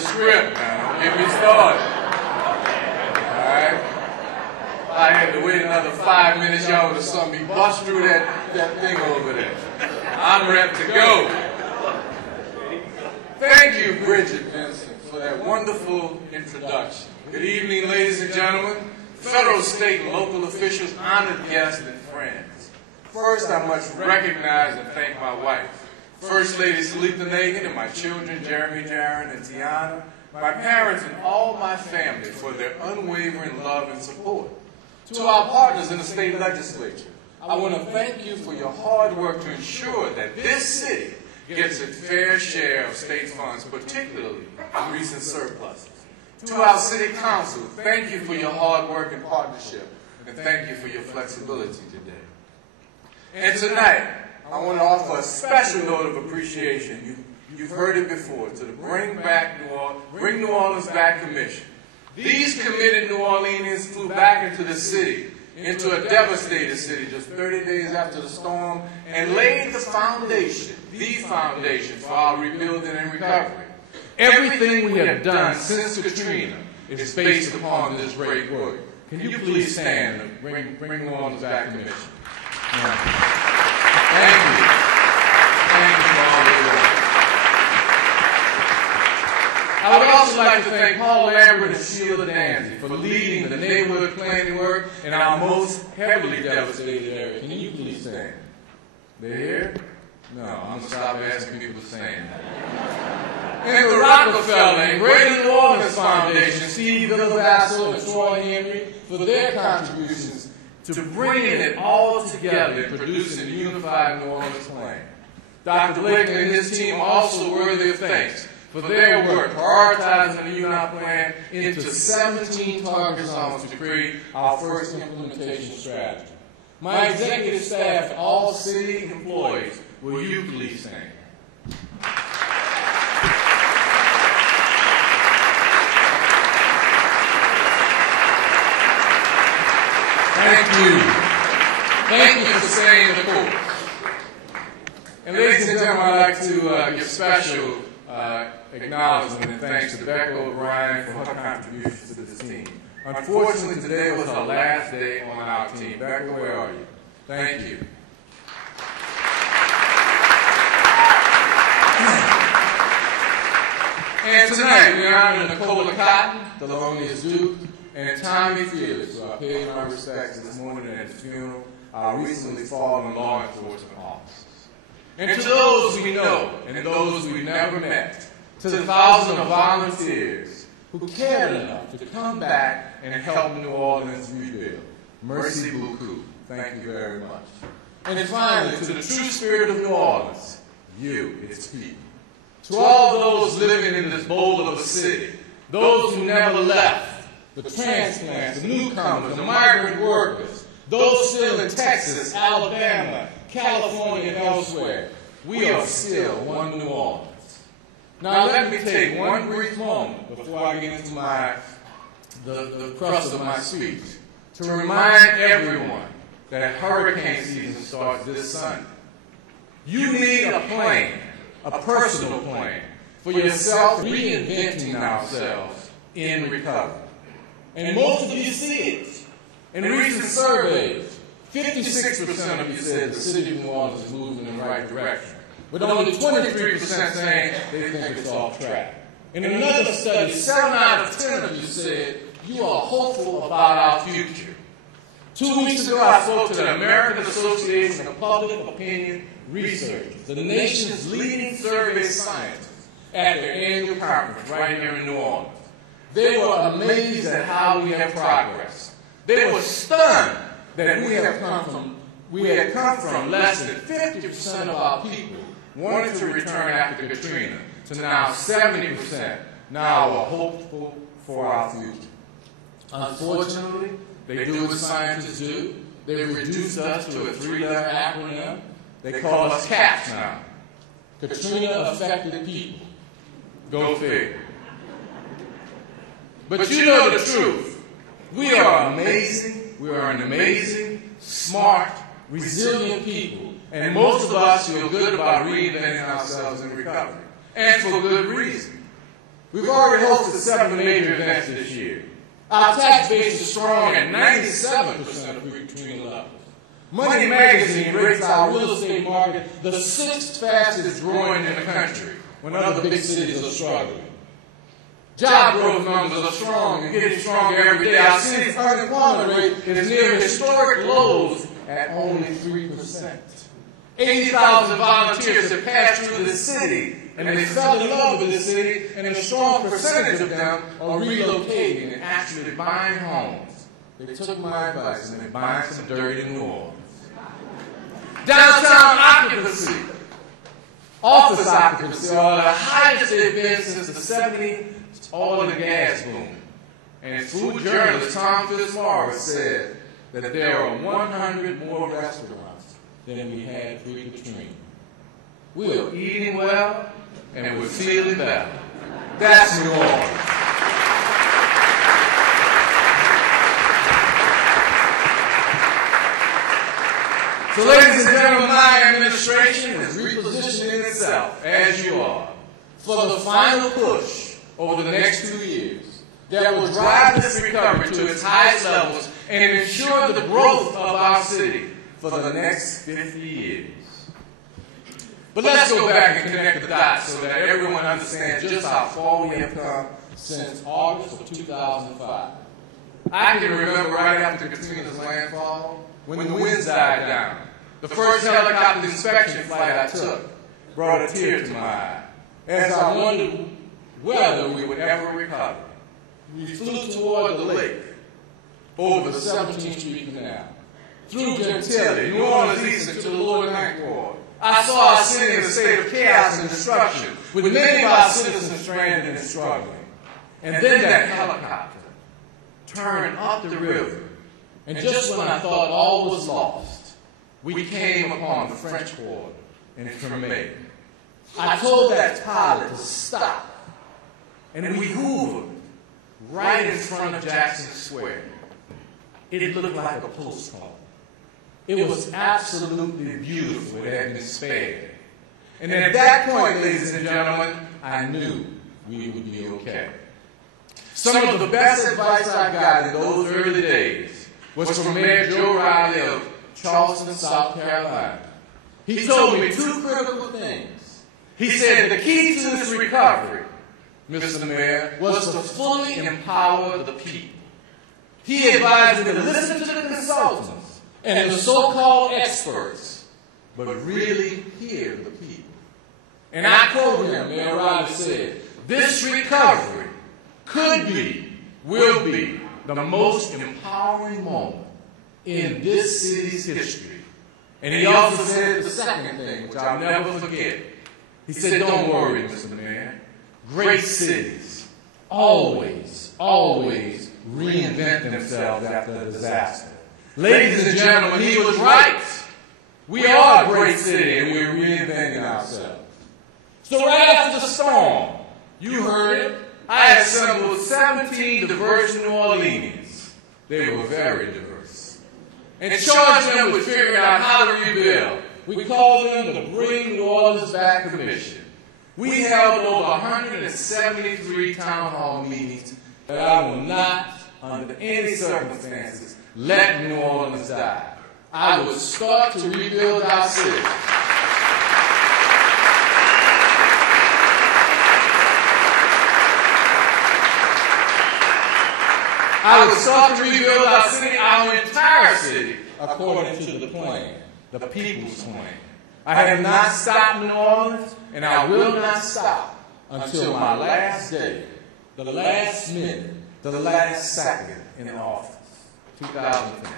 the script now. Don't get me started. All right? I had to wait another 5 minutes. Y'all would have saw me bust through that thing over there. I'm ready to go. Thank you, Bridget Vincent, for that wonderful introduction. Good evening, ladies and gentlemen, federal, state, and local officials, honored guests, and friends. First, I must recognize and thank my wife, First Lady Nagin, and my children, Jeremy, Jaron, and Tiana, my parents, and all my family for their unwavering love and support. To our partners in the state legislature, I want to thank you for your hard work to ensure that this city gets its fair share of state funds, particularly recent surpluses. To our city council, thank you for your hard work and partnership, and thank you for your flexibility today. And tonight, I want to offer a special note of appreciation. You've heard it before, to the Bring New Orleans Back Commission. These committed New Orleanians flew back into the city, into a devastated city just 30 days after the storm, and laid the foundation for our rebuilding and recovery. Everything we have done since Katrina is based upon this great work. Can you please stand and bring New Orleans Back Commission? Thank you. Thank you for all your work. I would also like to thank Paul Lambert and Sheila Danzy for leading the neighborhood planning work in our most heavily devastated area. Can you please stand? They're here? No, I'm going to stop asking people to stand. And the Rockefeller and Greater New Orleans Foundation, Steve Villavasso and Troy Henry, for their contributions to bringing it all together and producing a unified New Orleans plan. Dr. Blakely and his team are also worthy of thanks for their work prioritizing the UNOP plan into 17 target zones to create our first implementation strategy. My executive staff and all city employees, will you please stand? Thank you. Thank you for staying the course. And ladies and gentlemen, I'd like to give special acknowledgement and thanks to Becca O'Brien for her contributions to this team. Unfortunately, today was her last day on our team. Becca, where are you? Thank you. And tonight, we honor Nicola Cotton, Thelonious Duke, and Tommy Felix, who I paid my respects this morning at the funeral, our recently fallen law enforcement officers. And to those we know and those we've never met, to the thousands of volunteers who cared enough to come back and help New Orleans rebuild. Merci beaucoup. Thank you very much. And finally, to the true spirit of New Orleans, you, its people. To all those living in this bowl of a city, those who never left, the transplants, the newcomers, the migrant workers, those still in Texas, Alabama, California, and elsewhere, we are still one New Orleans. Now let me take one brief moment before I get into the crust of my speech to remind everyone that hurricane season starts this Sunday. You need a plan, a personal plan, for yourself reinventing ourselves in recovery. And most of you see it. In recent surveys, 56% of you said the city of New Orleans is moving in the right direction, but only 23% saying they think it's off track. In another study, 7 out of 10 of you said you are hopeful about our future. 2 weeks ago, I spoke to the American Association of Public Opinion Researchers, the nation's leading survey scientists, at their annual conference right here in New Orleans. They were amazed at how we have progressed. They were stunned that we had come from less than 50% of our people wanting to return after Katrina to now 70% now are hopeful for our future. Unfortunately, they do what scientists do. They've reduced us to a 3-letter acronym. They call us CAPS now. Katrina-affected people. Go figure. But you know the truth. We are amazing. We are an amazing, smart, resilient people. And most of us feel good about reinventing ourselves in recovery. And for good reason. We've already hosted 7 major events this year. Our tax base is strong at 97% of pre-Katrina levels. Money Magazine rates our real estate market the 6th fastest growing in the country when other big cities are struggling. Job growth numbers are strong and getting stronger every day. Our city's unemployment rate is near historic lows at only 3%. 80,000 volunteers have passed through the city, and they fell in love with the city, and a strong percentage of them are relocating and actually buying homes. They took my advice and they're buying some dirt in New Orleans. Downtown occupancy, office occupancy are the highest they've been since the 70s oil and gas boom. And food journalist Tom Fitzmaurice said that there are 100 more restaurants than we had pre-Katrina. We are eating well and we're feeling better. That's New Orleans. So ladies and gentlemen, my administration is repositioning itself, as you are, for the final push over the next 2 years that will drive this recovery to its highest levels and ensure the growth of our city for the next 50 years. But let's go back and connect the dots so that everyone understands just how far we have come since August of 2005. I can remember right after Katrina's landfall, when the winds died down, the first helicopter inspection flight I took brought a tear to my eye as I wondered whether we would ever recover. We flew toward the lake, over the 17th Street Canal, through Gentilly, New Orleans East, into the Lower Ninth Ward. I saw our city in a state of chaos and destruction, with many of our citizens stranded and struggling. And then that helicopter turned up the river, and just when I thought all was lost, we came upon the French Quarter in Tremé. I told that pilot to stop, and we hoovered right in front of Jackson Square. It looked like a postcard. It was absolutely beautiful. It had been spared. And at that point, ladies and gentlemen, I knew we would be okay. Some of the best advice I got in those early days was from Mayor Joe Riley of Charleston, South Carolina. He told me 2 critical things. He said the key to this recovery, Mr. Mayor, was to fully empower the people. He advised me to listen to the consultants and the so-called experts, but really hear the people. And I quote him, Mayor Riley said, "This recovery could be, will be, the most empowering moment in this city's history." And he also said the second thing, which I'll never forget. He said, "Don't worry, Mr. Mayor. Great cities always, always reinvent themselves after a disaster." Ladies and gentlemen, he was right. We are a great city and we're reinventing ourselves. So right after the storm, you heard it, I assembled 17 diverse New Orleanians. They were very diverse. And charged them with figuring out how to rebuild. We called them the Bring New Orleans Back Commission. We held over 173 town hall meetings that I will not, under any circumstances, let New Orleans die. I would start to rebuild our city. I would start to rebuild our city, our entire city, according to the plan, the people's plan. I have not stopped New Orleans, and I will not stop until my last day, the last minute, the last second in office, 2010.